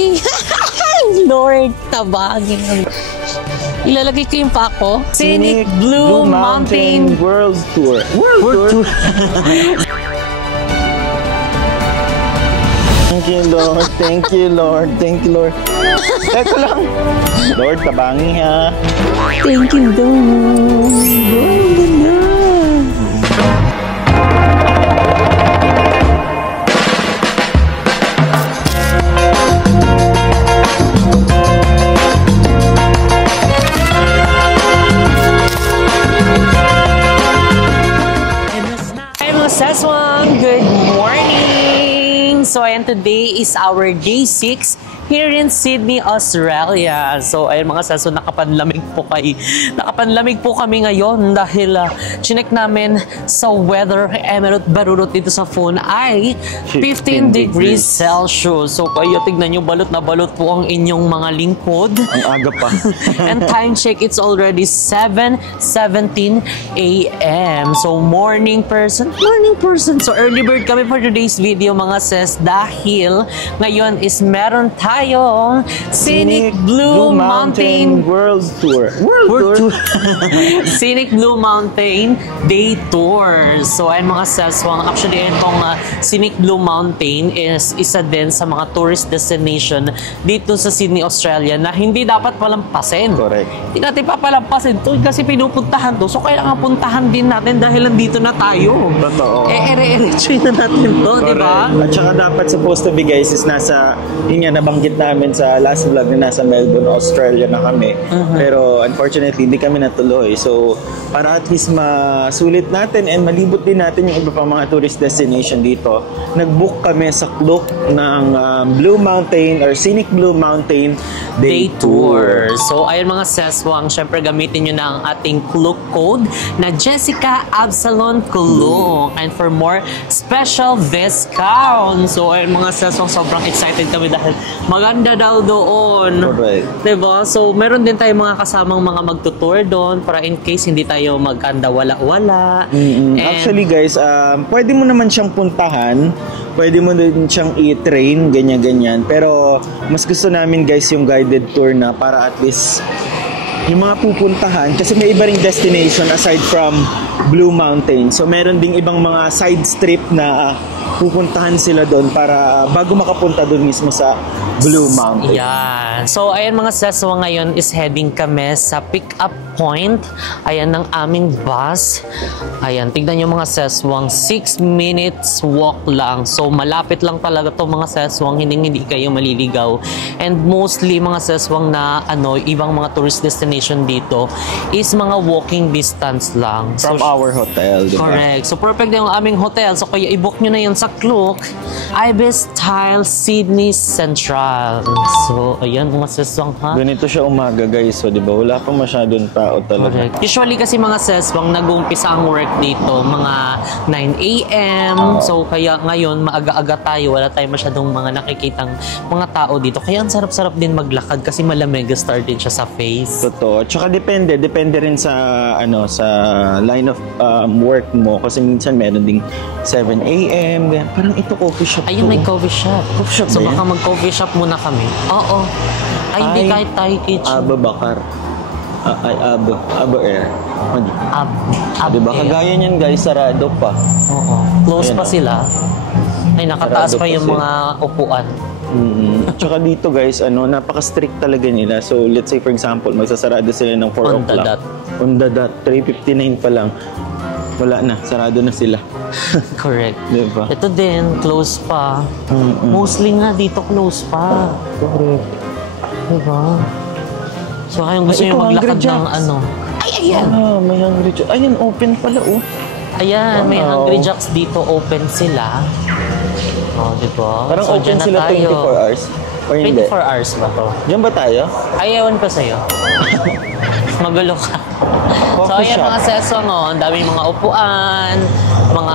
Okay. Lord, tabagin. Ilalagay ko yung pako. Scenic Blue Mountain World Tour. World Tour. Thank you, Lord. Thank you, Lord. Thank you, Lord. Teka lang. Lord, tabangi ha. Thank you, Lord. Seswang, good morning! So ayan, today is our day 6 here in Sydney, Australia. So ayun mga Seswang, nakapanlamig po kami ngayon dahil chinek namin sa weather emerald barurot dito sa phone ay 15 degrees Celsius. So kayo tignan nyo, balot na balot po ang inyong mga lingkod. Ang aga pa. And time check, it's already 7:17 a.m. So morning person. So early bird kami for today's video mga Ses dahil ngayon is meron tayong Scenic Blue Mountain World Tour. World Tour. Scenic Blue Mountain Day Tour. So ayun mga Seswang, actually itong Scenic Blue Mountain is isa din sa mga tourist destination dito sa Sydney, Australia na hindi dapat palampasin. Correct. Hindi natin papalampasin to kasi pinupuntahan to. So kailangan puntahan din natin dahil nandito na tayo. Totoo. Ere-erechoy na natin to, di ba? At saka dapat supposed to be guys is nasa, yun nga nabanggit namin sa last vlog na nasa Melbourne, Australia na kami. Pero unfortunately, hindi kami natuloy. So, para at least masulit natin and malibot din natin yung iba pang mga tourist destination dito, nag-book kami sa Klook ng Blue Mountain or Scenic Blue Mountain Day Tour. So, ayun mga Seswang, syempre gamitin nyo na ang ating Klook code na Jessica Absalon Klook. And for more special discount. So, ayun mga Seswang, sobrang excited kami dahil maganda daw doon. Correct. Diba? So, meron din tayong mga kasamang mga magtutour doon para in case hindi tayo magkanda wala-wala. Actually guys, pwede mo naman siyang puntahan. Pwede mo din siyang i-train, ganyan-ganyan. Pero, mas gusto namin guys yung guided tour na para at least yung mga pupuntahan, kasi may iba ring destination aside from Blue Mountain. So meron ding ibang mga side strip na pupuntahan sila doon para bago makapunta doon mismo sa Blue Mountain. Yeah. So ayan mga Seswang, ngayon is heading kami sa pick-up point. Ayan ng aming bus. Ayan, tignan nyo mga Seswang, 6 minutes walk lang. So malapit lang talaga to mga Seswang, hindi kayo maliligaw. And mostly mga Seswang na ibang mga tourist destination dito is mga walking distance lang. From our hotel, diba? Correct. So perfect din ang aming hotel. So kaya i-book nyo na yun sa Klook, Ibis Style Sydney Central. So ayan mga Seswang ha. Ganito siya umaga guys. So diba wala pa masyadong tao talaga. Correct. Usually kasi mga Seswang nag-uumpisa ang work dito mga 9 a.m. So kaya ngayon maaga-aga tayo. Wala tayong masyadong mga nakikitang mga tao dito. Kaya ang sarap-sarap din maglakad kasi malamig start din siya sa face. Totoo. Tsaka depende rin sa sa line of work mo kasi minsan meron ding 7 a.m. Parang ito coffee shop. Ayun, may coffee shop. Coffee shop so ba baka mag-coffee shop muna kami. Oo. Ay, hindi kahit tayo kitchen. Aba Bakar. Aba Air. Diba? Kagaya niyan guys, sarado pa. Oo. Close pa sila. Ay, nakataas pa yung sila. mga upuan. Tsaka dito guys, napaka-strict talaga nila. So let's say for example, magsasarado sila ng 4 o'clock. On the dot. 3:59 pa lang. Wala na, sarado na sila. Correct. Diba? Ito din, close pa. Mostly nga dito close pa. Correct. Diba? So kayong gusto nyo maglakad ng Ay, ayan! May Hungry Jacks. Ayan, open pala Ayan, may Hungry Jacks dito, open sila. Diba? Parang so, open sila 24 hours? Or hindi? 24 hours ba to? Diyan ba tayo? Ay, ewan ko sa'yo. Magulo ka. So, ayan mga Seswang, ang daming mga upuan, mga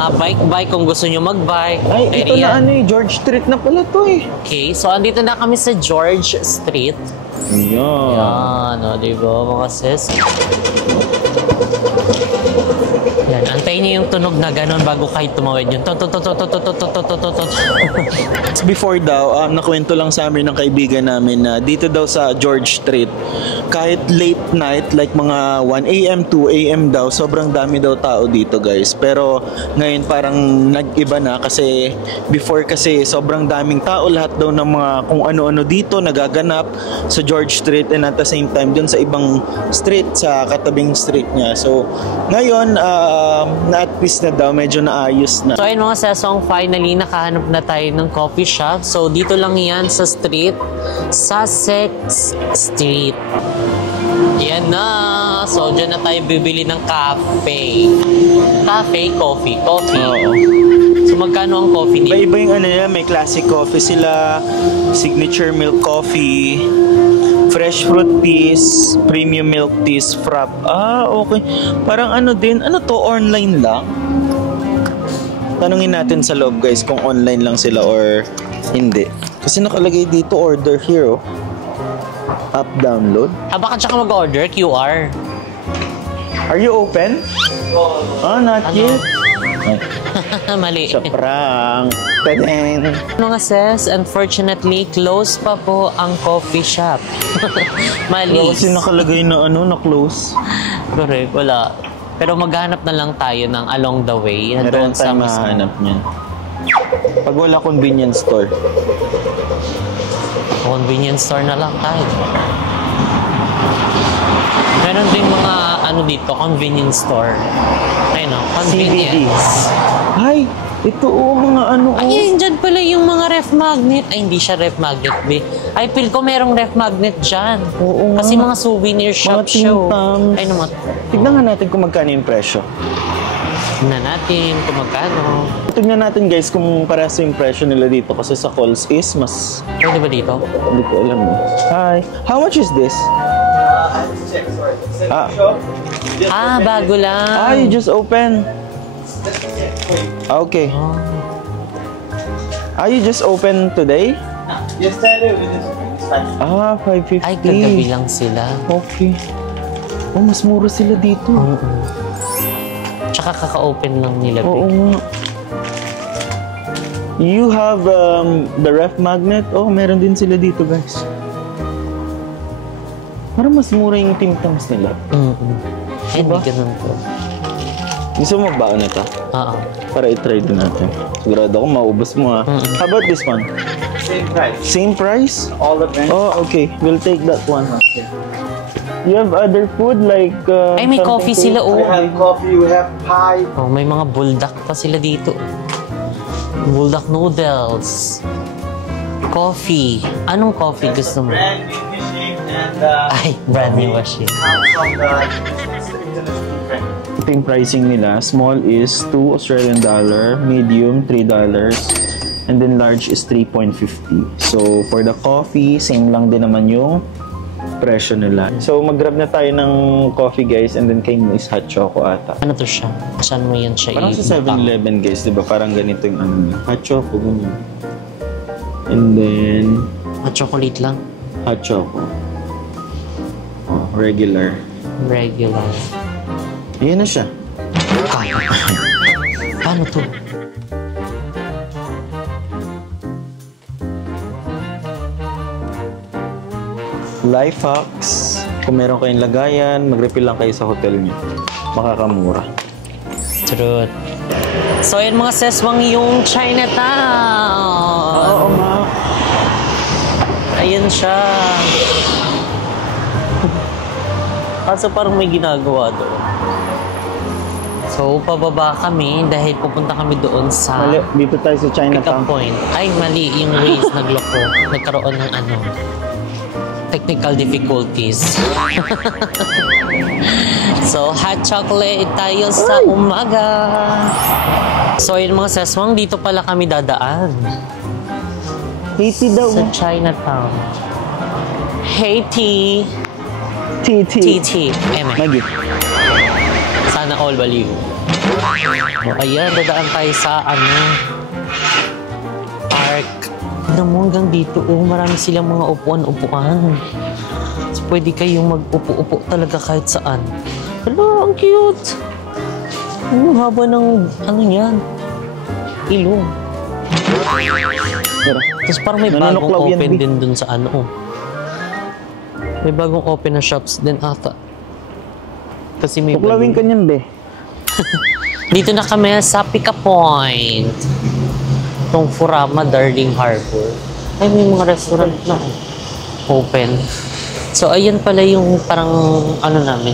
bike kung gusto nyo mag-bike. Ay, ito na George Street na pala to Okay, so andito na kami sa George Street. Ayan. Yan, diba mga Ses? Yan, Antayin niyo yung tunog na gano'n bago kayo tumawid yun. Before daw, nakwento lang sa amin ng kaibigan namin na dito daw sa George Street, kahit late night, like mga 1 a.m., 2 a.m. daw, sobrang dami daw tao dito guys. Pero ngayon parang nag-iba na kasi before kasi sobrang daming tao, lahat daw ng mga kung ano-ano dito nagaganap sa George Street and at the same time dun sa ibang street, sa katabing street niya. So ngayon, na at peace na daw, medyo naayos na. So ayun mga sesong, finally nakahanap na tayo ng coffee shop. So dito lang yan sa street, Sussex Street. Yan na. So dyan na tayo bibili ng cafe. Coffee. Oo. So magkano ang coffee nila? Iba-iba yung ano nila, may classic coffee sila, signature milk coffee, fresh fruit teas, premium milk teas, frap. Okay. Parang ano din, ano to, online lang? Tanungin natin sa loob guys kung online lang sila or hindi. Kasi nakalagay dito, order here, oh. App download. Baka tsaka mag-order, QR. Are you open? Not yet. Mali. Sa prank. Tadeng. Mga sis, unfortunately, close pa po ang coffee shop. Mali. Kasi nakalagay na na close. Correct, wala. Pero maghanap na lang tayo ng along the way. Meron tayong mahanap niyan. Pag wala convenience store. Convenience store na lang tayo. Meron din mga dito, convenience store. Ayun o, convenience. Ay, ito mga Ay, dyan pala yung mga ref magnet. Ay, hindi siya ref magnet, be. Ay, feel ko merong ref magnet dyan. Oo nga. Kasi mga souvenir shop show. Ay, naman. Tignan nga natin kung magkano yung presyo. Tignan natin kung magkano. Tignan natin guys kung parehas yung presyo nila dito kasi sa calls is mas... Pwede ba dito? Hindi ko alam eh. Hi. How much is this? Bago lang. You just open. Okay. You just open today? Yesterday we just 550. Ay, kagabi lang sila. Okay. Mas mura sila dito. Tsaka kaka-open lang nila. Oo nga. You have the ref magnet? Meron din sila dito guys. Parang mas mura yung tintams nila. Ay, hindi ganun po. Gusto mo magbaon na ito? Oo. Para i-try din natin. Sigurado ako maubos mo ha. How about this one? same price. Same price? All the brands. Okay. We'll take that one. You have other food like... Ay, may coffee sila, We have coffee, we have pie. May mga buldak pa sila dito. Buldak noodles. Coffee. Anong coffee gusto mo? Brand new machine and Ay, brand new machine. from the international brand. Ito yung pricing nila. Small is $2 Australian, medium $3, and then large is 3.50. So, for the coffee, same lang din naman yung presyo nila. So, mag-grab na tayo ng coffee guys, and then kayo mo is hot choco ata. Ano to siya? Saan mo yan siya? Parang sa 7-Eleven guys, di ba? Parang ganito yung niya. Hot choco, ganyan. And then... chocolate lang? Hot choco. Regular. Regular. Ayan na siya. Paano to? Life hacks. Kung meron kayong lagayan, mag-refill lang kayo sa hotel niyo. Makakamura. Truth. So, yun mga seswang yung Chinatown. Oo, ma. Ayan siya. Kaso parang may ginagawa doon. So, pababa kami dahil pupunta kami doon sa Mali, dito tayo sa pick-up Chinatown. point. Ay, mali. Yung Waze nagloko. Nagkaroon ng technical difficulties. So, hot chocolate tayo sa umaga. So, yun mga seswang, dito pala kami dadaan. Haiti daw. Sa Chinatown. Haiti. TT. Magi. Sana all baliw. Ayan, dadaan tayo sa park. Tignan mo hanggang dito, marami silang mga upuan-upuan. So, pwede kayong mag-upo-upo talaga kahit saan. Hello, ang cute! Ang haba ng, ano yan? Ilong. Pero, Tapos parang may bagong Nanunuklaw yan, open Bi. din dun sa ano. May bagong open na shops din ata. Kasi may tuklawin ka niyan, be. Dito na kami sa Pica Point. Itong Furama Darling Harbor. Ay, may mga restaurant na open. So, ayan pala yung parang ano namin.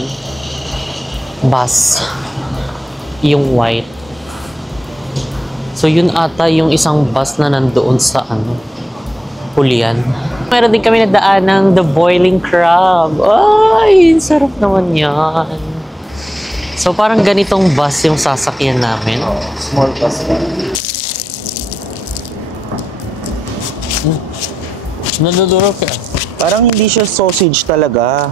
Bus. Yung white. So, yun ata yung isang bus na nandoon sa ano, Hulian. Meron din kami nadaan ng The Boiling Crab. Ay, sarap naman yan. So, parang ganitong bus yung sasakyan namin. Small bus. Nadudurog ka. Parang hindi siya sausage talaga.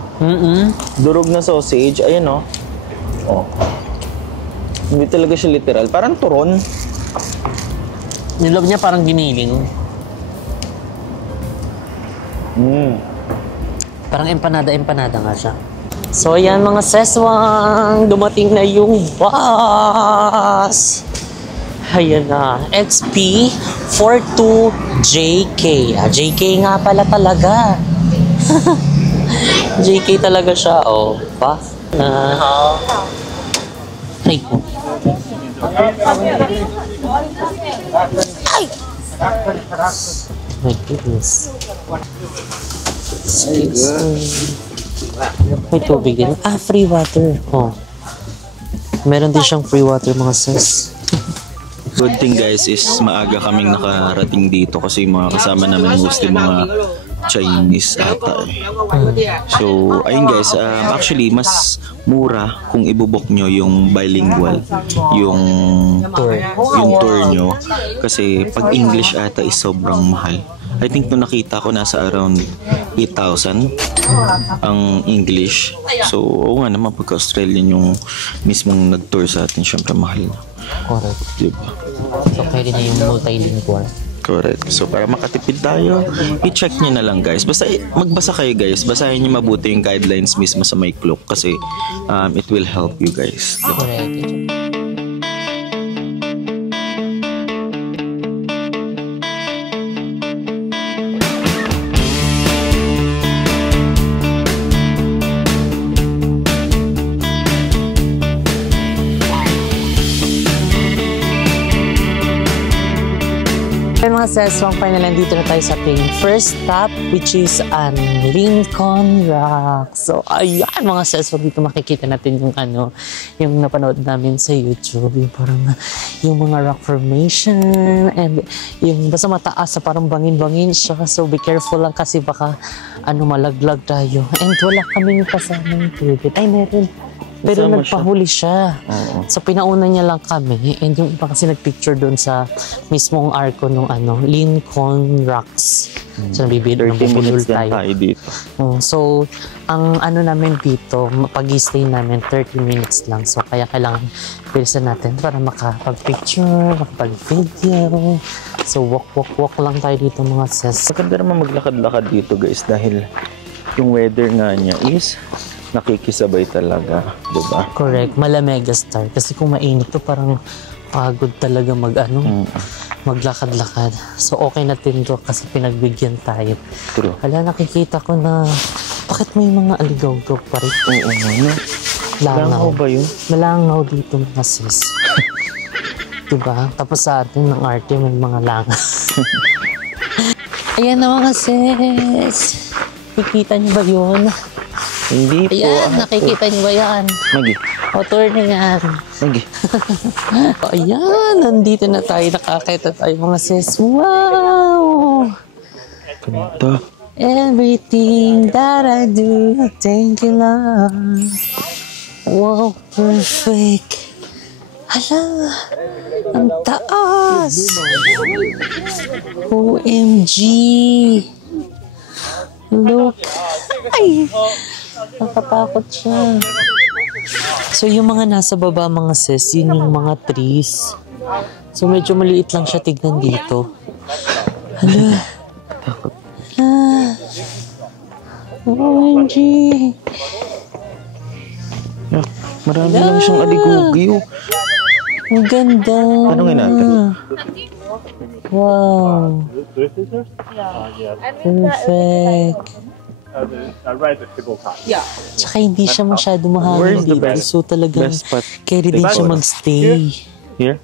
Durog na sausage. Ayan, oh. Oh. Hindi talaga siya literal. Parang turon. Yung loob niya parang giniling. Parang empanada nga siya. So, ayan mga seswang, dumating na yung bus. Ayan na, XP42JK. JK nga pala talaga. JK talaga siya, oh. Pa? Ay ko. Ay! My goodness. May tubig din. Free water. Oh. Meron din siyang free water mga sis. Good thing guys is maaga kaming nakarating dito kasi yung mga kasama namin mostly mga Chinese ata eh. So ayun guys, actually mas mura kung ibubok nyo yung bilingual, yung tour nyo, kasi pag English ata is sobrang mahal. I think nung nakita ko nasa around 8,000 ang English. So oo nga naman, pagka Australian yung mismong nag-tour sa atin, syempre mahal na. Correct. Diba? So, pwede na yung multilingual. Correct. So, para makatipid tayo, i-check nyo na lang guys. Basta magbasa kayo guys. Basahin nyo mabuti yung guidelines mismo sa may clock kasi it will help you guys. Diba? Correct. Mga seswang, final nandito na tayo sa ating first stop, which is an Lincoln Rock. So ayan mga seswang, dito makikita natin yung ano, yung napanood namin sa YouTube, yung parang yung mga rock formation and yung basta mataas sa parang bangin-bangin siya. So be careful lang kasi baka ano malaglag tayo. And wala kaming kasamang tubig. Ay meron. Pero Kasama nagpahuli siya. Oo. So pinauna niya lang kami and yung iba kasi nagpicture doon sa mismong arko nung ano, Lincoln Rocks. So nabibidol 30 minutes tayo. lang tayo dito. So ang ano namin dito, pag-stay namin 30 minutes lang. So kaya kailangan bilisan natin para makapag-picture, makapag-video. So walk lang tayo dito mga sis. Maganda naman maglakad-lakad dito guys dahil yung weather nga niya is nakikisabay talaga, diba? Correct, malamega star. Kasi kung mainit to parang pagod talaga maglakad-lakad. So okay na din to kasi pinagbigyan tayo. True. Hala, nakikita ko na bakit may mga aligaw-gaw pa rin? Oo, ano? Langaw ba yun? Malangaw dito mga sis. Diba? Tapos sa atin ng arte may mga langaw. Ayan na mga sis. Nakikita niyo ba yun? Hindi po. Ayan, nakikita niyo ba yan? Magi. Motor na yan. Magi. Ayan, nandito na tayo. Nakakita tayo mga sis. Wow! Ganda. Everything that I do, thank you, Lord. Wow, perfect. Hala, ang taas. OMG. Look. Ay, nakatakot siya. So, yung mga nasa baba mga sis, yun yung mga trees. So, medyo maliit lang siya tignan dito. Hala. OMG. Marami lang siyang aligugyo. Ang ganda. Tanungin natin. Wow. Perfect. Tsaka hindi siya masyado mahangin Where's the dito. So talagang best spot? carry din siya magstay. Here?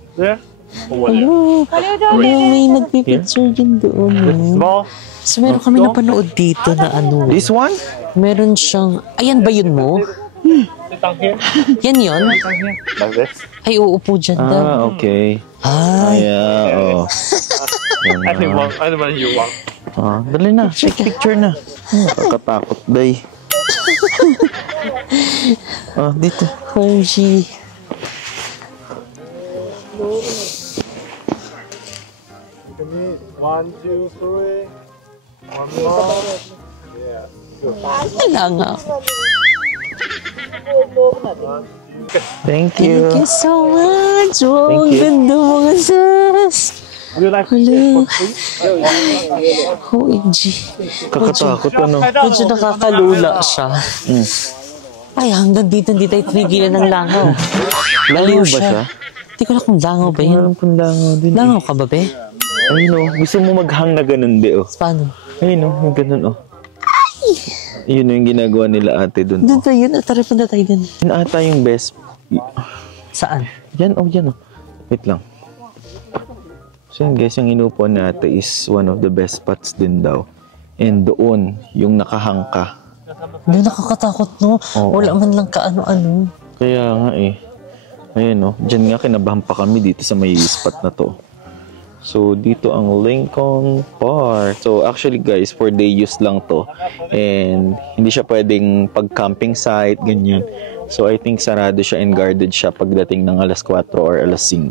Hello, may nagpipicture din doon. No? So meron kami napanood dito na ano. This one? Meron siyang, ayan ba yun mo? Yan yun? Ay, uupo dyan daw. Ah, okay. Ay, Oh. Ah, dali na. Take picture na. Nakakatakot, day. Ah, dito. Hershey. One, two, three. One more. Yeah. Wala nga. Thank Thank you. you so much. Oh, ang Thank you. ganda mga sis. Would you like to Hello. take for free? OMG. Kakatakot, ano? Medyo nakakalula siya. Ay, hanggang dito hindi tayo tinigilan ng langaw. Langaw ba siya? Hindi ko na kung langaw ba yun. Alam kong langaw din. Langaw ka ba, be? Ayun, oh. Gusto mo maghang na ganun, be, oh. Paano? Ayun, oh. Yung ganun, oh. Yun yung ginagawa nila ate dun. Doon ba yun? Tara, punta tayo dun. Yun ata yung best. Saan? Yan, oh, yan, oh. Wait lang. So yun guys, yung inupuan ni ate is one of the best spots din daw. And doon, yung nakahangka. Doon nakakatakot, no? Oo. Wala man lang kaano-ano. Kaya nga eh. Ayun, oh. Diyan nga kinabahan pa kami dito sa may spot na to. So, dito ang Lincoln Park. So, actually guys, for day use lang to. And hindi siya pwedeng pag-camping site, ganyan. So, I think sarado siya and guarded siya pagdating ng alas 4 or alas 5.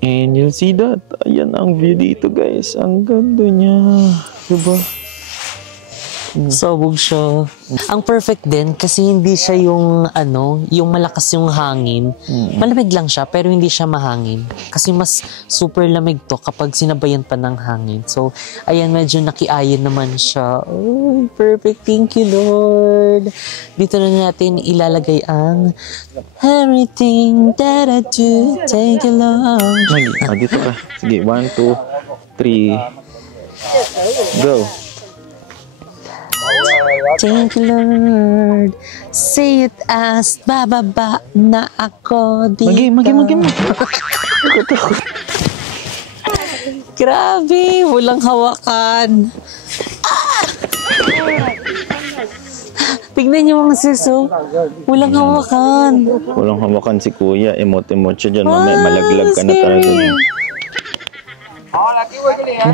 And you'll see that. Ayan ang view dito guys. Ang ganda niya. Diba? Sabog siya. Ang perfect din kasi hindi siya yung ano, yung malakas yung hangin. Malamig lang siya pero hindi siya mahangin. Kasi mas super lamig to kapag sinabayan pa ng hangin. So, ayan medyo nakiayin naman siya. Oh, perfect. Thank you, Lord. Dito na natin ilalagay ang everything that I do, take it long. Dito ka. Sige, 1, 2, 3. Go. Thank you, Lord. Say it as bababa na ako dito. Magi mo. Grabe, walang hawakan. Ah! Tignan niyo mga siso. Walang hawakan. Walang hawakan si kuya. Emot-emot siya dyan. Mamaya malaglag ka na talaga.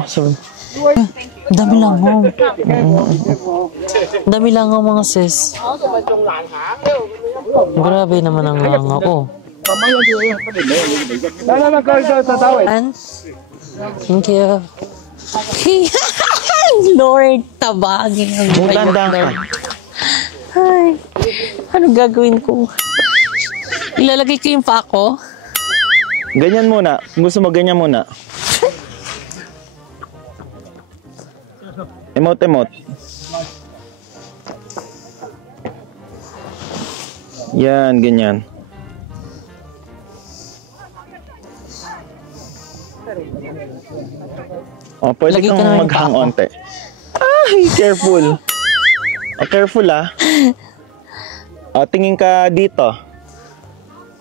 Sabi. Ang dami langaw. Ang dami langaw mga sis. Grabe naman ang langaw. Oh. And, thank you. Lord, tabagin ang Mutanda ka. Ay, ano gagawin ko? Ilalagay ko yung pako? Ganyan muna. Gusto mo ganyan muna. Emot-emot. Yan, ganyan. Oh, pwede Lagay ka kang na ng maghang pako. onte. Ay, careful. Oh, careful ah. Oh, tingin ka dito.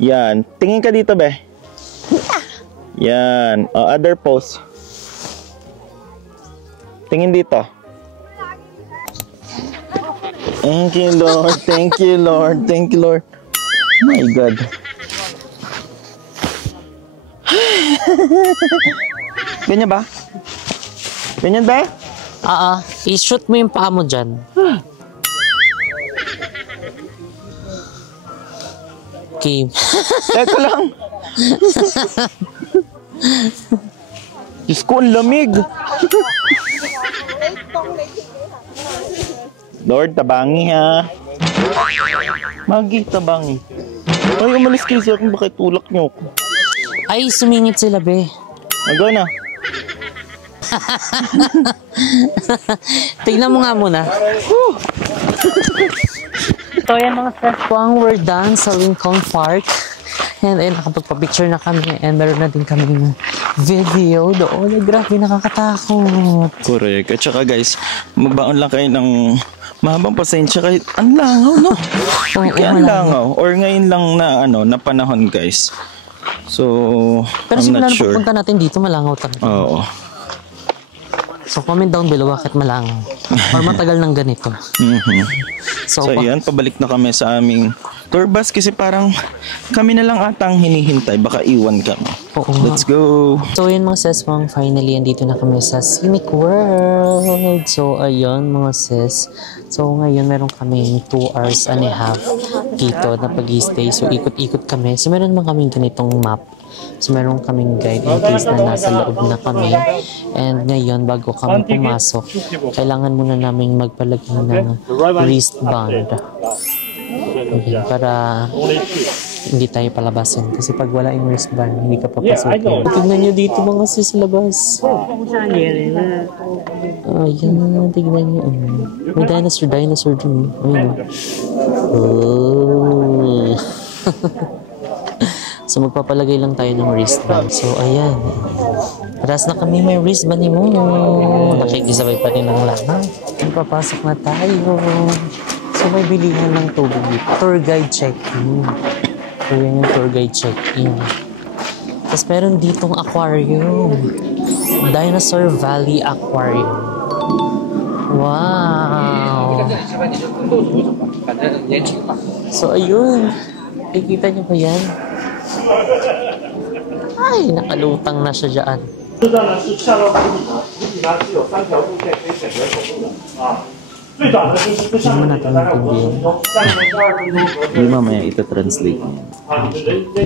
Yan. Tingin ka dito, be. Yan. Oh, other pose. Tingin dito. Thank you, Lord. Thank you, Lord. Thank you, Lord. My God. Ganyan ba? Ganyan ba? I-shoot mo yung paa mo dyan. Okay. Teka lang. Diyos ko, ang lamig. Lord, tabangi ha. Magi, tabangi. Ay, umalis kayo siya kung bakit tulak niyo ako. Ay, sumingit sila, be. Go na. Tignan mo nga muna. So, yan mga friends. We're done sa Lincoln Park. And ayun, nakapagpa-picture na kami. And meron na din kami video doon. Grabe, nakakatakot. Correct. At saka guys, magbaon lang kayo ng mahabang pasensya kahit ang langaw, no? Kaya ang langaw. Or ngayon lang na, na panahon, guys. So, Pero I'm simula not na sure. pupunta natin dito, malangaw talaga. Oo. So, comment down below bakit malangaw. Or matagal ng ganito. So, ayan, pabalik na kami sa aming tour bus kasi parang kami na lang atang hinihintay. Baka iwan kami. Oo nga. Let's go! So, yun mga sis, finally, andito na kami sa Scenic World. So, ayun mga sis. So, ngayon, meron kami 2 hours and a half dito na pag-stay. So, ikot-ikot kami. So, meron naman kaming ganitong map. So, meron kaming guide in case na nasa loob na kami. And ngayon, bago kami pumasok, kailangan muna namin magpalagay ng wristband. Okay, para hindi tayo palabasin. Kasi pag wala yung wristband, hindi ka papasukin. Tignan nyo dito mga sis sa labas. Ayan, tignan nyo. May dinosaur dun. Ayun. Oh. So, magpapalagay lang tayo ng wristband. So, ayan. Paras na kami may wristband ni mo. Nakikisabay pa rin ng lahat. Papasok na tayo. So, may bilihan ng tubig. Tour guide check-in. So, yan yung tour guide check-in. Tapos, meron ditong aquarium. Dinosaur Valley Aquarium. Wow! So, ayun. Nakikita niyo ba yan? Ay, nakalutang na siya dyan. Hindi mo natin natindihan. Hindi mamaya ito-translate niya.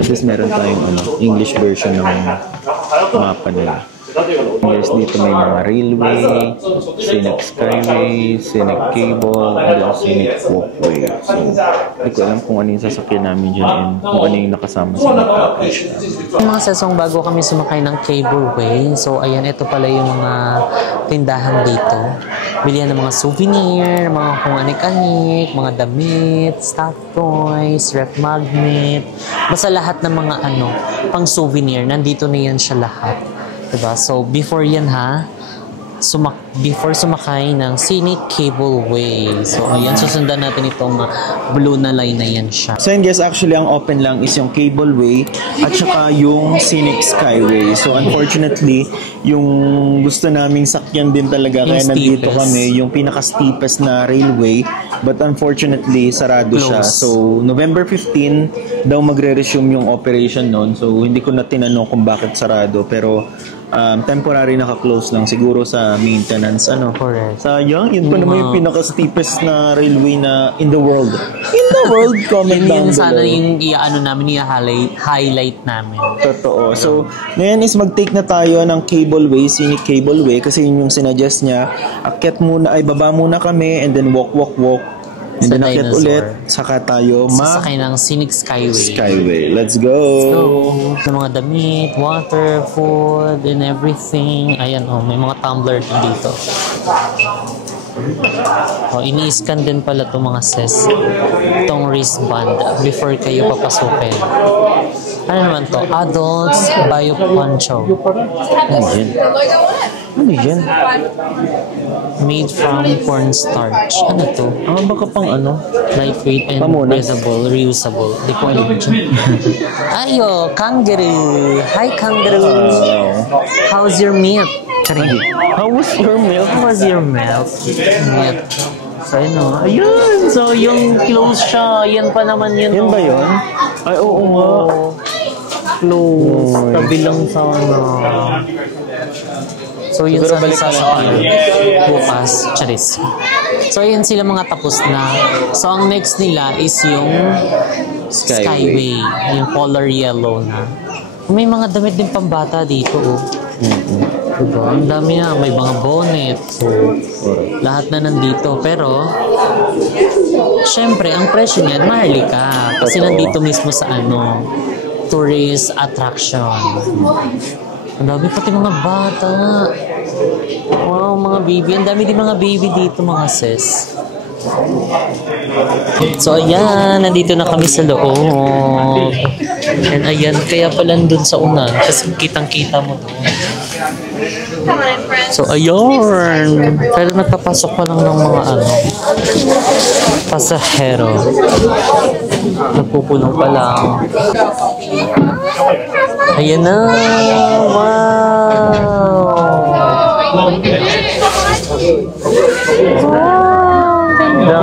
Tapos meron tayong English version ng mapa nila. Yes, dito may mga railway, scenic skyway, scenic cable, and then scenic walkway. So, hindi ko alam kung ano yung sasakyan namin dyan and kung ano yung nakasama sa mga package. Yung mga sesong bago kami sumakay ng cableway, so ayan, ito pala yung mga tindahan dito. Bilihan ng mga souvenir, mga kung anik-anik, mga damit, stuffed toys, ref magnet, basta lahat ng mga pang souvenir, nandito na yan siya lahat. Diba? So, before yan before sumakay ng Scenic Cableway. So, ayan, susundan natin itong blue na line na yan siya. So, yun guys, actually, ang open lang is yung cableway at saka yung scenic skyway. So, unfortunately, yung gusto naming sakyan din talaga, kaya nandito kami, yung pinaka-steepest na railway. But unfortunately, sarado siya. So, November 15 daw magre-resume yung operation noon. So, hindi ko na tinanong kung bakit sarado. Pero, temporary naka-close lang siguro sa maintenance Correct. Sayang, yun pa naman yung pinaka-steepest na railway na in the world. In the world, comment down below. Sana yung highlight namin. Totoo. So, ngayon is mag-take na tayo ng cableway, scenic cableway, kasi yun yung sinuggest niya. Baba muna kami and then walk. And then akyat ulit, saka tayo sasakay ng Scenic Skyway. Let's go! So, mga damit, water, food, and everything. Ayan, may mga tumbler dito. Ini-scan din pala itong mga sis. Itong wristband before kayo papasukin. Ano naman to? Adults Bio Poncho. Ano yan? Made from cornstarch. Ano to? Baka pang Lightweight and breathable, reusable. Di ko alam dyan. Ayo, kangaroo. Hi, kangaroo. How's your milk? How was your milk? How was your milk? So, ayun. So, yung close siya. Yan pa naman yun. Yan ba yun? Ay, oo nga. Close. Tabi lang sana. So, yun sa sasakyan. Bukas. Charis. So, yun sila mga tapos na. So, ang next nila is yung Skyway. Yung color yellow na. May mga damit din pambata dito. Diba? Ang dami na. May mga bonnet. So, lahat na nandito. Pero, syempre, ang presyo niyan, mahalika. Kasi nandito mismo sa tourist attraction. Ang dami pati mga bata. Wow, mga baby. Ang dami din mga baby dito, mga sis. So ayan, nandito na kami sa loob. And ayan, kaya pala dun sa unan. Kasi kitang-kita mo doon. So ayun. Pero nagpapasok pa lang ng mga pasahero. Nagpupulong pa lang. Ayan na. Wow. Ganda.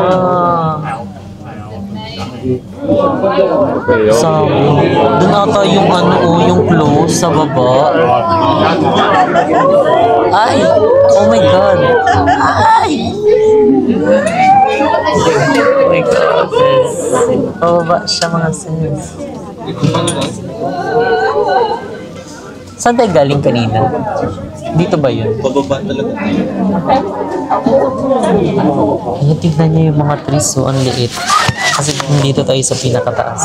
Sabi, doon ata yung yung close sa baba. Ay! Oh my God! Ay! Oh my God, sis. Pababa siya mga sis. Saan tayo galing kanina? Dito ba yun? Pababa talaga. Ayan, tignan niyo yung mga trees, so ang liit. Kasi dito tayo sa pinakataas.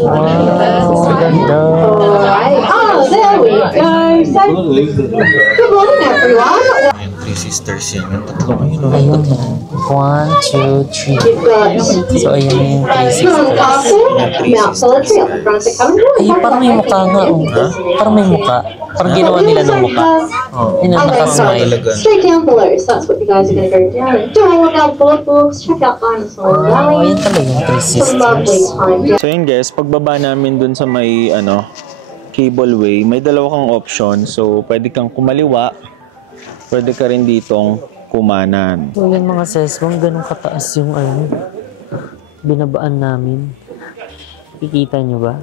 Wow, ganda. Oh, there we go. Good morning, everyone. Ayan, Three Sisters yan. Yung tatlo kayo, no? Ayun. 1, 2, 3. So, ayan yung Three Excellent Sisters. castle. Mount Solitary up in front of the cabin. Ay, parang may mukha nga. Oh. Parang may mukha. Parang ginawa nila ng mukha. Yun ang nakasmile. Straight down below, so that's what you guys are going to go down. Do a look out below books, check out Dinosaur Oh, Valley. ayan pala yung Three Some lovely Sisters. time. So yun guys, pagbaba namin dun sa may cableway, may dalawa kang option. So pwede kang kumaliwa, pwede ka rin ditong kumanan. So, yan mga sis, kung ganun kataas yung binabaan namin. Kikita nyo ba?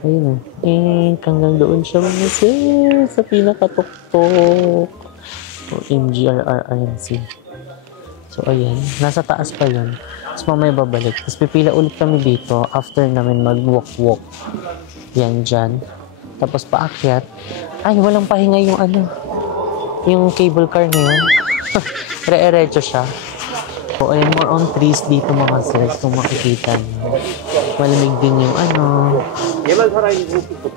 Ayun o. Hanggang doon siya mga sis, sa pinakatuktok. O, MGRRNC. So, ayan. Nasa taas pa yun. Tapos mamaya babalik. Tapos pipila ulit kami dito after namin mag-walk-walk. Yan dyan. Tapos paakyat. Ay, walang pahinga yung yung cable car na yun. Re-erecho siya. So, ayun, more on trees dito mga sis. Kung makikita nyo. Malamig din yung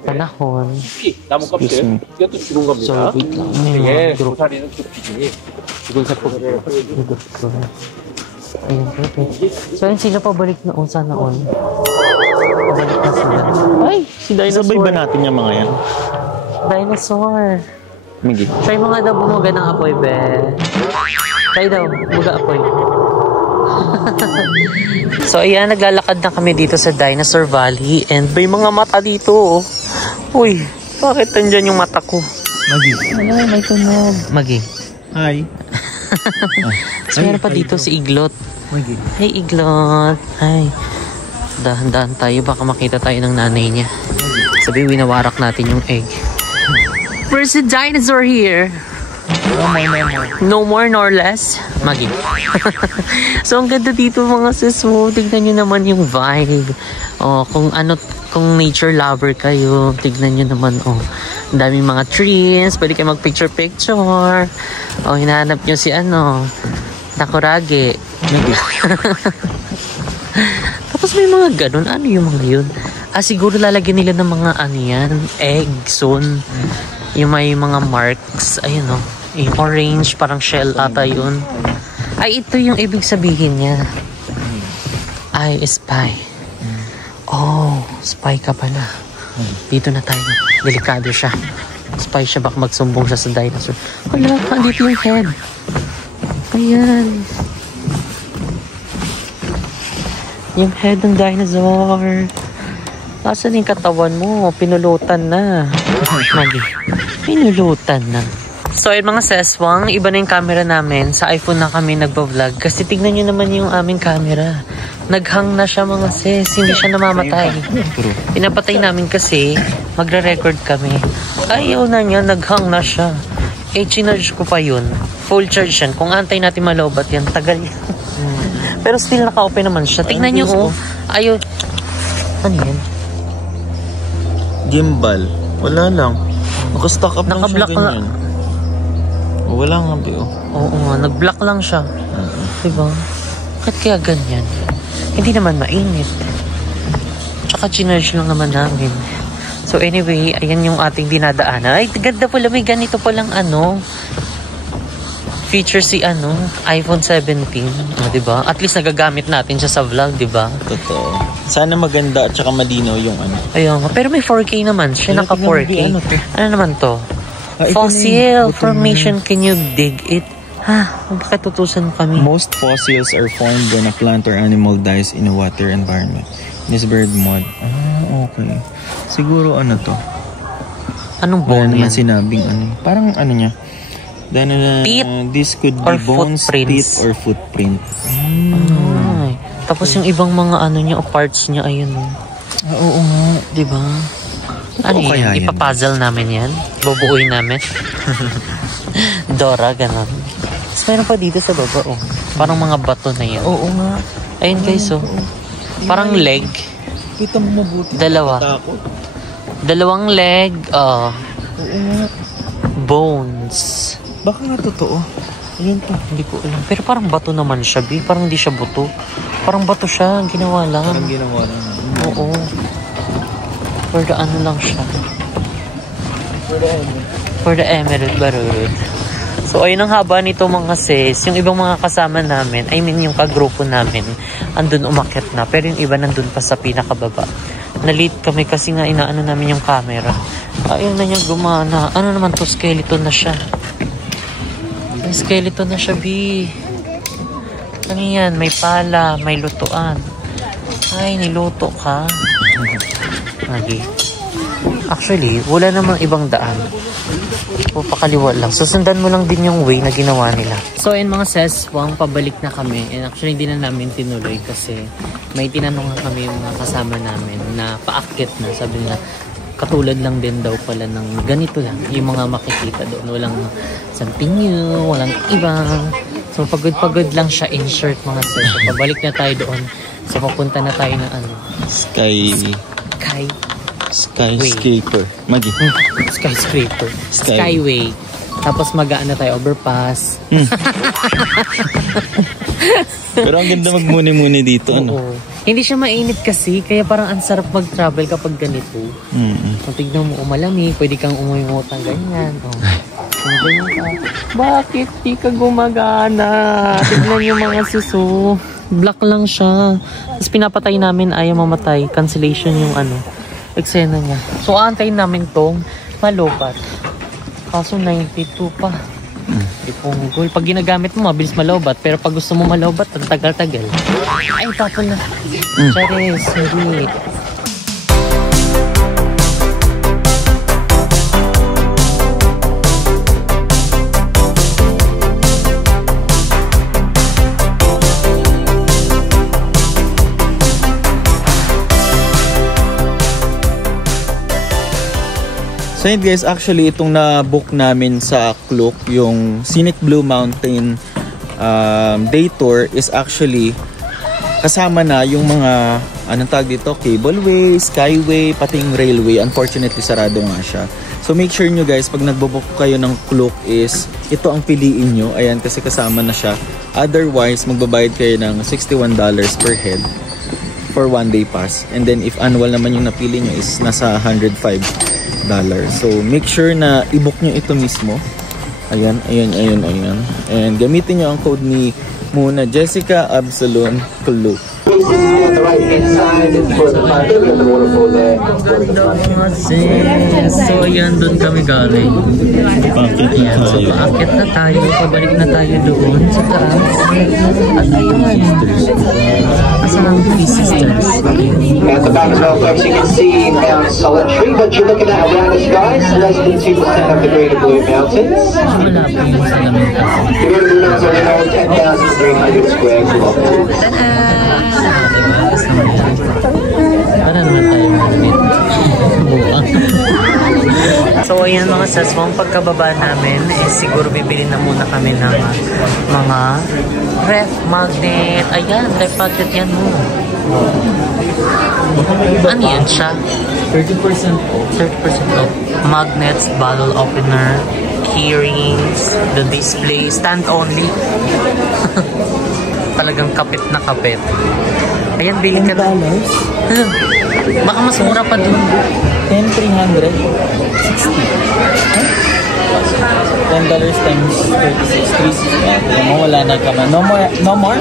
panahon. Excuse me. So, wait lang. Group. Ayun, perfect. So, ayun sila pabalik na sana all. Pabalik na sila. Ay, si Dinosaur. Sabay ba natin yung mga yan? Dinosaur. Migi. Try mo nga daw bumuga ng apoy, be. Try daw, buga apoy. So, ayan, naglalakad na kami dito sa Dinosaur Valley and may mga mata dito, oh. Uy, bakit nandyan yung mata ko? Magi. Ano, may tunog. Magi. Hi. So, meron pa dito si Iglot. Magi. Hey, Iglot. Hi. Dahan-dahan tayo, baka makita tayo ng nanay niya. Sabi, winawarak natin yung egg. Where's the dinosaur here? No more nor less. Magi. So, ang ganda dito mga sis mo. Tignan nyo naman yung vibe. Oh, kung nature lover kayo, tignan nyo naman, oh. Ang daming mga trees. Pwede kayo mag-picture-picture. Oh, hinahanap nyo si Nakurage. Tapos may mga ganun. Ano yung mga yun? Siguro lalagyan nila ng mga egg, soon. Yung may mga marks, ayun o. Yung orange, parang shell ata yun. Ay, ito yung ibig sabihin niya. Ay, spy. Oh, spy ka pala. Dito na tayo. Delikado siya. Spy siya, baka magsumbong siya sa dinosaur. Wala, dito yung head. Ayan. Yung head ng dinosaur. Asan yung katawan mo? Pinulutan na. Mali. Pinulutan na. So, ayun mga seswang, iba na yung camera namin. Sa iPhone na kami nagpa-vlog. Kasi tignan nyo naman yung aming camera. Naghang na siya mga sis. Hindi siya namamatay. Pinapatay namin kasi magre-record kami. Ayaw na niya, naghang na siya. Chinarge ko pa yun. Full charge yan. Kung antay natin malobat yan, tagal yan. Pero still naka-open naman siya. Tignan nyo, oh. Ayaw. Ano yan? Gimbal. Wala lang. Naka-stock up lang siya ganyan. Wala nga, Bio. Oo nga, nag-block lang siya. Diba? Bakit kaya ganyan? Hindi naman mainit. Tsaka chinarge lang naman namin. So anyway, ayan yung ating dinadaanan. Ay, ganda pala, may ganito palang feature si iPhone 17, di ba? At least nagagamit natin siya sa vlog, di ba? Totoo. Sana maganda at saka malinaw yung Ayun, pero may 4K naman siya, naka 4K. Ano naman to? ito Fossil na formation, can you dig it? Bakit tutusan kami? Most fossils are formed when a plant or animal dies in a water environment. This bird mod. Okay. Siguro to? Anong Wala bone naman yan? sinabing Parang niya. Then, Teeth this could or be bones, footprints? teeth, or footprint. Ay. Tapos yung ibang mga niya o parts niya, ayun. Oo nga. Diba? Ano kaya yan? yan? Ipapuzzle namin yan? Bubuuin namin? Dora, ganon. Tapos meron pa dito sa baba, Parang mga bato na yan. Oo nga. Ayun guys, Parang leg. Kita mo mabuti. Dalawa. Takot. Dalawang leg, Oo nga. bones. Baka nga totoo. Ayun pa. Hindi ko alam. Pero parang bato naman siya, B. Parang hindi siya buto. Parang bato siya, ginawa lang. Parang ginawa lang. Oo. For the lang siya. For the emerald barud. So, ayun ang haba nito mga sis. Yung ibang mga kasama namin, I mean yung kagrupo namin, andun umakyat na. Pero yung iba nandun pa sa pinakababa. Na-late kami kasi nga inaano namin yung camera. Ayun na niya gumana. Ano naman to? Skeleton na siya. May skeleton na siya, B. Ano yan? May pala, may lutuan. Ay, niluto ka. Okay. Actually, wala namang ibang daan. Pakaliwa lang. Susundan mo lang din yung way na ginawa nila. So, ayun mga ses, pabalik na kami. And actually, hindi na namin tinuloy kasi may tinanong kami yung mga kasama namin na paakyat na. Sabi nila, katulad lang din daw pala ng ganito lang. Yung mga makikita doon. Walang something new, walang ibang. So, pagod-pagod lang siya in short mga ses. So, pabalik na tayo doon. So, papunta na tayo na Skyscraper. Magi. Skyscraper. Skyway. Tapos magaan na tayo overpass. Pero ang ganda magmuni-muni dito. Oo. Hindi siya mainit kasi, kaya parang ang sarap mag-travel kapag ganito. Kung tignan mo, malamig, pwede kang umuwi-ngutang ganyan. Ganyan ka. Bakit di ka gumagana? Tignan yung mga suso. Black lang siya. Tapos pinapatay namin, ayaw mamatay. Cancellation yung eksena niya. So, aantayin namin tong malobat. Kaso 92 pa. Ipunggol. Pag ginagamit mo, mabilis malobat. Pero pag gusto mo malobat, ang tagal-tagal. Ay, tapon na. Charis, hindi. So yun guys, actually itong na-book namin sa Klook, yung Scenic Blue Mountain day tour is actually kasama na yung mga anong tawag dito, cableway, skyway, pati yung railway. Unfortunately sarado nga siya. So make sure nyo guys, pag nagbo-book kayo ng Klook is ito ang piliin nyo. Ayan, kasi kasama na siya. Otherwise, magbabayad kayo ng $61 per head for 1 day pass. And then if annual naman yung napili nyo is nasa $105. So, make sure na i-book nyo ito mismo. Ayan. And gamitin nyo ang code ni Muna Jessica Absalon Klook. So, ayan, doon kami galing. Ayan, so, paakit na tayo. Pabalik na tayo doon sa taas. At ayan. Asan ang Three Sisters? At the back as well, folks, you can see Mount Solitary, but you're looking at around the skies, less than 2% of the Greater Blue Mountains. Malapit yung sa lamin The Greater Blue Mountains are now 10,300 square kilometers. Para naman tayo malamit. So ayan mga saswang, pagkababa namin siguro bibili na muna kami ng mga ref magnet. Ayan, ref magnet yan mo. Ano yan siya? 30% off. 30% off. Magnets, bottle opener, keyrings, the display, stand only. Talagang kapit na kapit. Ayan, bilhin ka na. Baka mas mura pa dun. 10,300. 60. $10 times 36, 360. Mo wala na ka man. No more? No more?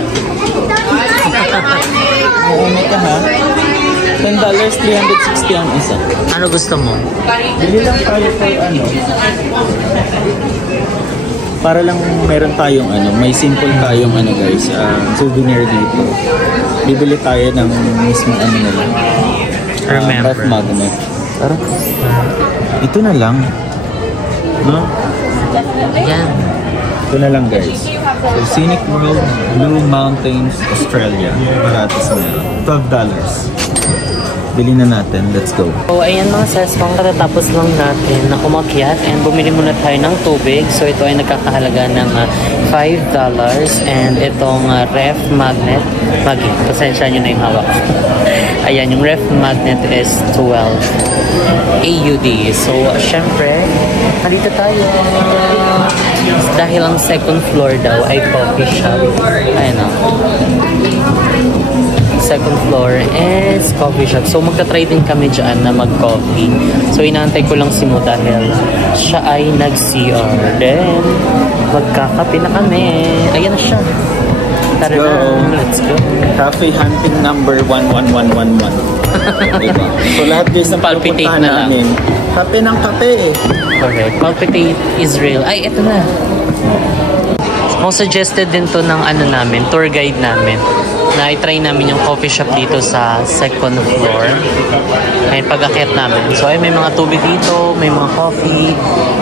Uumit ka ha? $10, 360 ang isa. Ano gusto mo? Bili lang tayo for ano. Para lang meron tayong ano, may simple tayong ano guys, souvenir dito. Bibili tayo ng mismo ano nila. Ref magnet. Tara. Ito na lang. No? Ayan. Ito na lang guys. So, Scenic World, Blue Mountains, Australia. Baratas na yan. $12. Bili na natin. Let's go. So, ayan mga sis, pang katatapos lang natin na umakyat and bumili muna tayo ng tubig. So, ito ay nagkakahalaga ng $5 and itong ref magnet. Pasensya nyo na yung hawak. Ayan, yung ref magnet is 12 AUD. So, syempre, nandito tayo. Dahil ang second floor daw ay coffee shop. Ayan o. Second floor is coffee shop. So, magta-try din kami dyan na mag-coffee. So, inaantay ko lang si Mo dahil siya ay nag-CR. Then, magkakape na kami. Ayan na siya. Tara na. Let's go. Cafe hunting number 11111. Diba? So, lahat guys na Palpitate pupuntahan na lang. namin. Kape ng kape eh. Correct. Palpitate Israel. Ay, eto na. Mga suggested din to ng ano namin, tour guide namin. Na i-try namin yung coffee shop dito sa second floor. Ay pag-akyat namin. So ay may mga tubig dito, may mga coffee,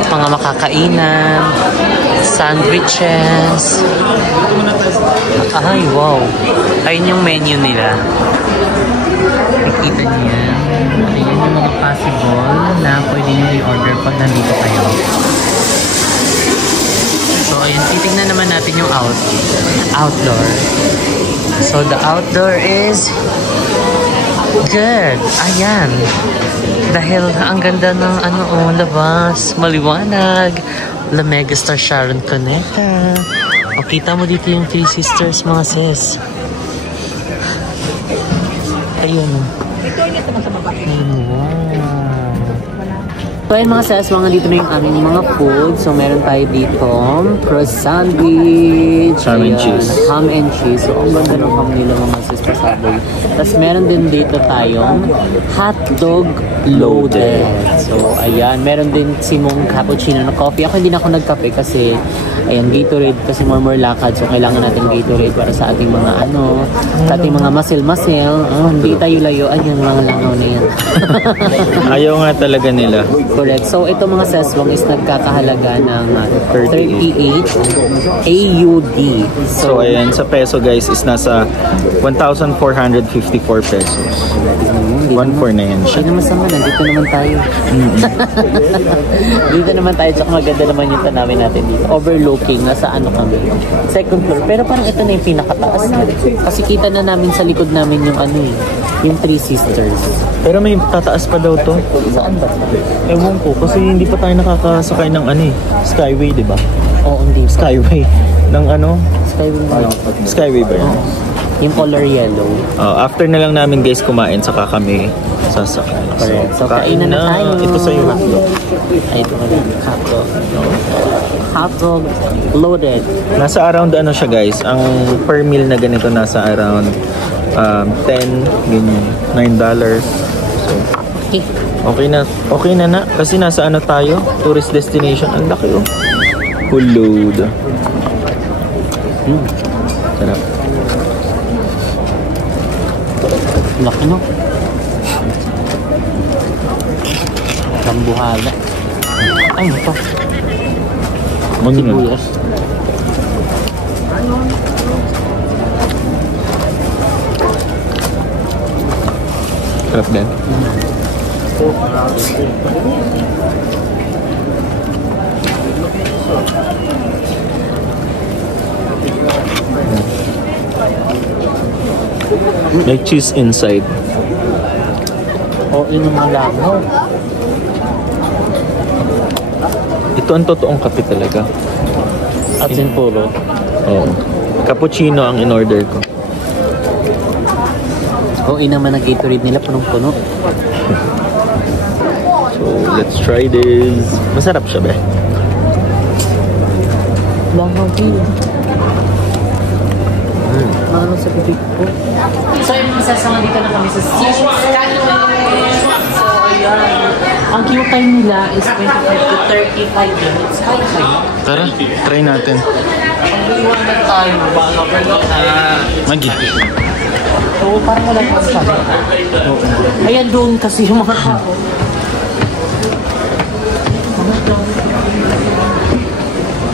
mga makakainan, sandwiches. Ay, wow. Ayun yung menu nila. Nakita niyo yan. Ayan yung mga possible na pwede nyo i-order pag nandito kayo. So, ayan, titignan naman natin yung outdoor. So, the outdoor is good. Ayan. Dahil ang ganda ng labas. Maliwanag. La Megastar Sharon Cuneta. O, kita mo dito yung Three Sisters, mga sis. Ayun. Ayun, wow. So ayun mga sis, mga dito na yung aming mga food. So meron tayo dito cross sandwich, Ham and cheese. Ham and cheese. So ang ganda ng ham nila mga sis pasaboy. Tapos meron din dito tayong hotdog loaded. So ayan, meron din simong cappuccino na coffee. Ako hindi na ako nagkape kasi ayan, Gatorade kasi more lakad. So kailangan natin Gatorade para sa ating mga sa ating mga muscle. Hindi tayo layo. Ayan, mga langaw na yan. Ayaw nga talaga nila. Correct. So, ito mga seswang is nagkakahalaga ng 38 AUD. So, ayan, sa peso guys is nasa 1,454 pesos. 1,400 na yan siya. Hindi naman sama, nandito naman tayo. Dito naman tayo, tsaka maganda naman yung tanawin natin dito. Overlooking, nasa kami. Second floor. Pero parang ito na yung pinakataas na. Kasi kita na namin sa likod namin yung yung Three Sisters. Pero may tataas pa daw to. Saan ba? Ewan ko, kasi hindi pa tayo nakakasakay ng Skyway, di ba? Oo, hindi. Skyway. Ng Skyway. Skyway ba yan? Yung color yellow. After na lang namin guys kumain, saka kami sasakay. Correct. So, kainan na tayo. Ito sa'yo hotdog. Ay, ito na hotdog. Hotdog loaded. Nasa around siya guys, ang per meal na ganito nasa around 10, ganyan, $9. So, okay na kasi nasa tayo, tourist destination. Ang laki full load. Sarap. Laki no? Kambuhala. Ay, ito. Sibuyas. Sarap din. Like cheese inside. Yun yung mga langaw. Ito ang totoong kape talaga. At sin puro. Oo. Cappuccino ang in-order ko. Naman ang Gatorade nila, punong-puno. So, let's try this. Masarap siya, be. Langaw view. Ano sa bibig ko? So, yung mga sasama dito na kami sa Seasons Skyway. So, ayan. Ang queue time nila is 25 to 35 minutes. Kaya kayo? Tara, try natin. Pag-iwan na tayo. Bago ka Magi. So, parang wala pa sa ayan doon kasi yung mga tao.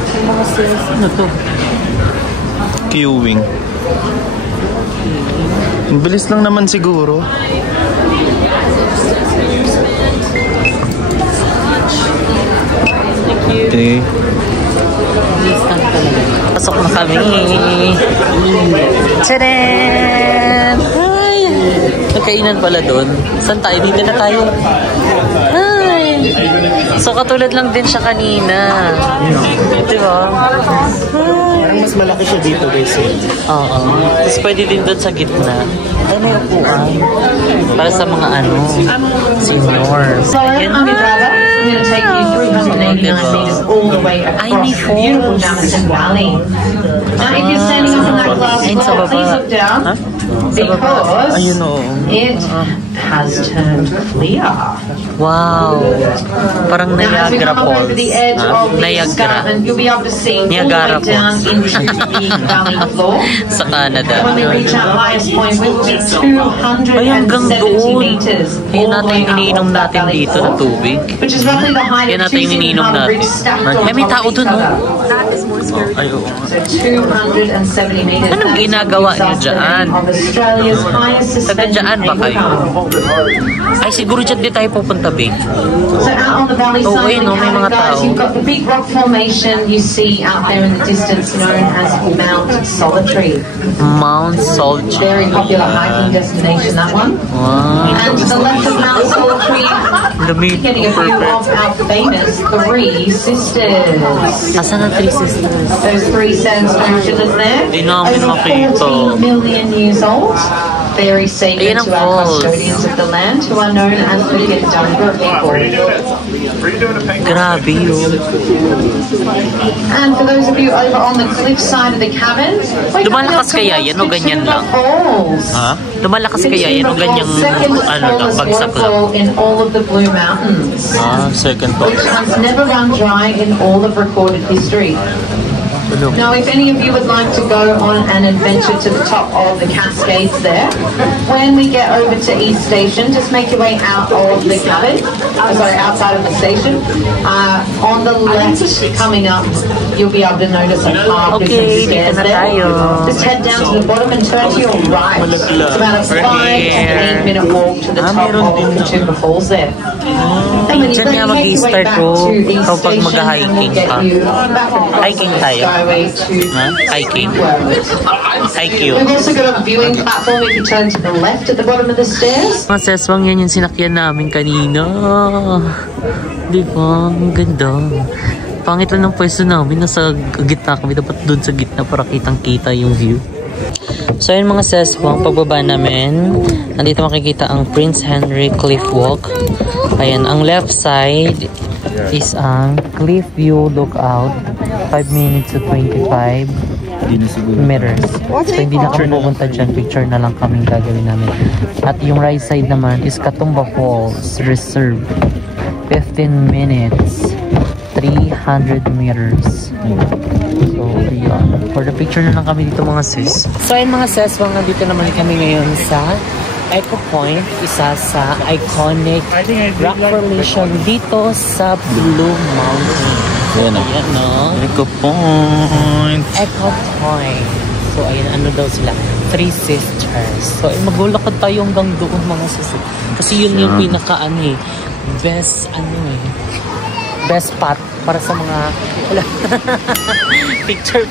Yung mga sales, ano to? Queuing. Ang bilis lang naman siguro. Okay. Instant talaga. Pasok na kami. Tadaan! Ay! Nagkainan pala doon. Saan tayo? Dito na tayo. Ay! So, katulad lang din siya kanina. Diba? Parang mas malaki siya dito guys. Oo. Tapos pwede din doon sa gitna. Ay, may upuan. Para sa mga seniors. I'm going to take you 389 meters all the way across the beautiful Jamison Valley. Now, if you're standing up on that glass floor, please look down because it has turned clear. Wow! Parang Now, as we Niagara come up over Falls. the edge of the escarpment, you'll be able to see all the Niagara way down Falls. into the valley floor. Sa Canada. When we reach our highest point, we will be Ay, hanggang 270 doon. meters Yan all the natin way yung iniinom up that natin valley dito na floor, tubig. which is roughly the height Yan of natin two yung iniinom Sydney Harbour natin. Bridge stacked on Ay, may top tao of each dun, no? other. Ay, oo. So 270 meters. Anong ginagawa niyo dyan? Of Australia's highest suspension Taga-dyan ba cable kayo? car. Ay, siguro dyan di tayo pupunta, babe. So out on the valley Oh, side ayun, of no, the may cabin, mga guys, tao. you've got the big rock formation you see out there in the distance known as Mount Solitary. Mount Solitary. Very popular hiking destination, that one. Wow. And to the left of Mount Solitary, Lamig. getting a view of our famous Three Sisters. Asan ang Three Sisters? Those three sandstone pillars there, Di namin over makita. 14 million years old. Very sacred Ayan ang to our falls. custodians of the land, who are known as the Gitdunga people. Grabe yun. And for those of you over on the cliff side of the cabin, Lumalakas kaya yan o ganyan lang? Ha? Lumalakas kaya yan o ganyang bagsak lang? in all of the Blue Mountains, Ah, second which thought. has never run dry in all of recorded history. Now, if any of you would like to go on an adventure to the top of the Cascades there, when we get over to East Station, just make your way out of the cabin, outside of the station. On the left, coming up, you'll be able to notice a carved Okay, stairs dito na there. tayo. Just head down to the bottom and turn to your right. It's about a 5 to 8 minute walk to the top of the Tumba Falls there. And when Dyan nga mag-i-start ko kapag mag-hiking ka. Hiking tayo. Ha? Hiking. Hiking. We've also got a viewing platform if you turn to the left at the bottom of the stairs. Mga seswang yan yung sinakyan namin kanina. Di ba? Ang ganda. Pangit lang ng pwesto namin. Nasa gitna kami. Dapat dun sa gitna para kitang-kita yung view. So yun mga seswang, pagbaba namin, nandito makikita ang Prince Henry Cliff Walk. Ayan, ang left side is ang Cliff View Lookout. 5 minutes to 25 meters. So hindi na kami pupunta dyan, picture na lang kaming gagawin namin. At yung right side naman is Katoomba Falls Reserve. 15 minutes, 300 meters. So, yun. For the picture na lang kami dito mga sis. So, ayun mga sis, nandito naman kami ngayon sa Echo Point, isa sa iconic rock formation dito sa Blue Mountain. Ayan o. Ayan, no? Echo Point. Echo Point. So, ayun, ano daw sila? Three Sisters. So, ayun, maglulakad tayo hanggang doon mga sis. Kasi yun yung pinaka, best spot para sa mga picture.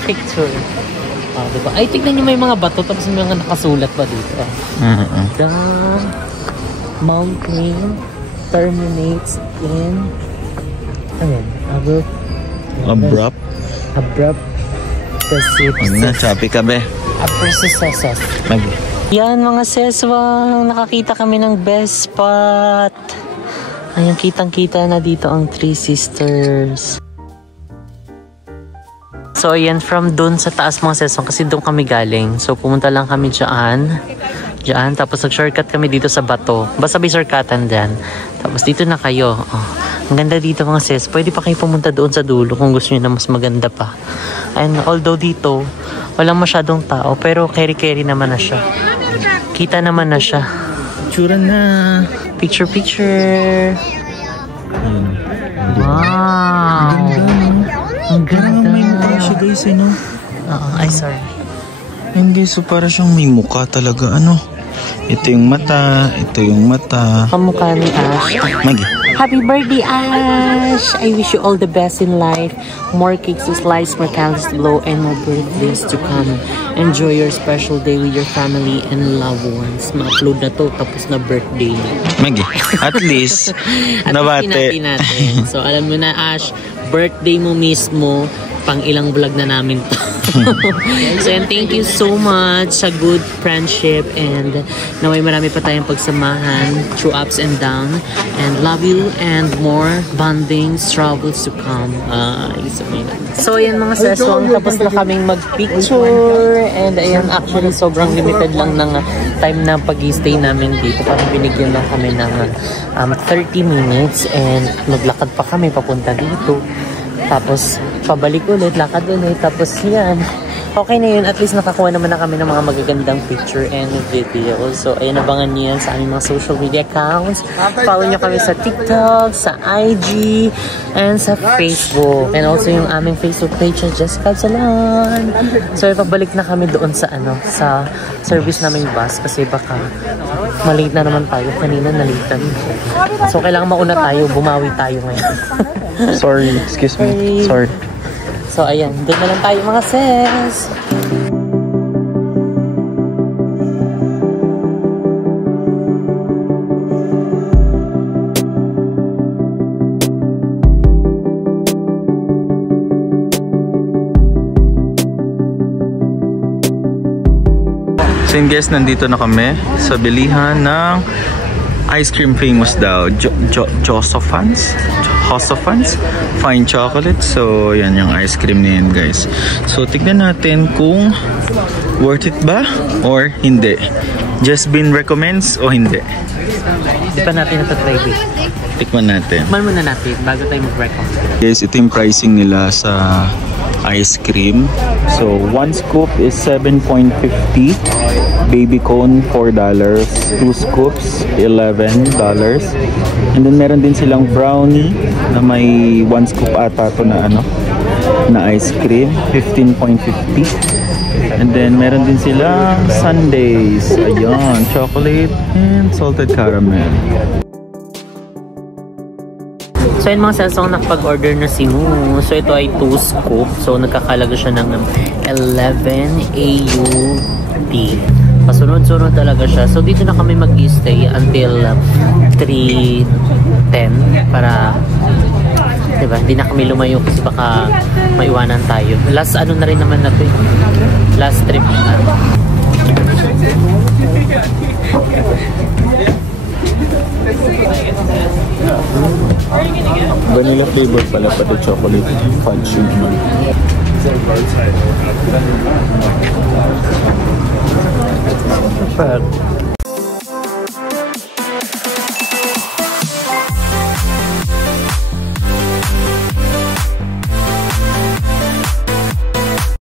Diba? Ay, tignan nyo may mga bato tapos may mga nakasulat pa dito. The mountain terminates in Abrupt. precipice. Choppy ka be. Precipice. Yan mga seswang, nakakita kami ng best spot. Ayun, kitang-kita na dito ang Three Sisters. So So, ayan, from dun sa taas mga sesong kasi doon kami galing. So, pumunta lang kami dyan. Tapos nag-shortcut kami dito sa bato. Basta may shortcutan dyan. Tapos dito na kayo. Oh, ang ganda dito mga ses. Pwede pa kayo pumunta doon sa dulo kung gusto nyo na mas maganda pa. And although dito, walang masyadong tao. Pero carry-carry naman na siya. Kita naman na siya. Tsura na. Picture. Wow. Ang ganda. May mukha siya guys, ano? Ay, sorry. Yan guys, so para siyang may mukha talaga, ano? Ito yung mata, ito yung mata. Kamukha ni Ash. Maggie. Happy birthday, Ash! I wish you all the best in life. More cakes to slice, more candles to blow, and more birthdays to come. Enjoy your special day with your family and loved ones. Ma-upload na to, tapos na birthday na. Maggie, at least, nabate. Natin. So, alam mo na, Ash, birthday mo mismo, pang ilang vlog na namin to. So, and thank you so much sa good friendship and naway marami pa tayong pagsamahan through ups and down, and love you and more bondings, travels to come. So, ayan mga sesong, tapos na kaming mag-picture, and ayan, actually sobrang limited lang ng time na pag-stay namin dito. Parang binigyan lang kami ng 30 minutes and naglakad pa kami papunta dito. Tapos, pabalik ulit, lakad ulit. Tapos, yan. Okay na yun. At least nakakuha naman na kami ng mga magagandang picture and video. So, ayun, abangan nyo yan sa aming mga social media accounts. Follow nyo kami sa TikTok, sa IG, and sa Facebook. And also yung aming Facebook page na Jessica Salon. So, ipabalik na kami doon sa, sa service naming bus. Kasi baka malate na naman tayo. Kanina nalitan. So, kailangan mauna tayo. Bumawi tayo ngayon. Sorry, excuse me. Sorry. So, ayan. Doon na lang tayo mga sis. So yun guys, nandito na kami sa bilihan ng ice cream famous daw. Josephans fine chocolate. So yan yung ice cream na yun guys. So tignan natin kung worth it ba or hindi. Just been recommends o hindi. Di pa natin natatry dito. Tikman natin. Tikman muna natin bago tayo mag-recommend. Guys, ito yung pricing nila sa ice cream. So 1 scoop is $7.50. Baby cone $4, 2 scoops $11, and then meron din silang brownie na may 1 scoop ata to na na ice cream, $15.50. And then meron din silang sundaes, ayan, chocolate and salted caramel. So yun mga sesong, nakapag-order na si Moo. So ito ay 2 scoop. So nagkakalaga siya ng 11 AUD. Pasunod-sunod talaga siya. So dito na kami mag-stay until 3:10 para, diba, hindi na kami lumayo kasi baka maiwanan tayo. Last na rin naman na to, last trip na. Vanilla flavor pala, pati chocolate fudge naman. Perfect.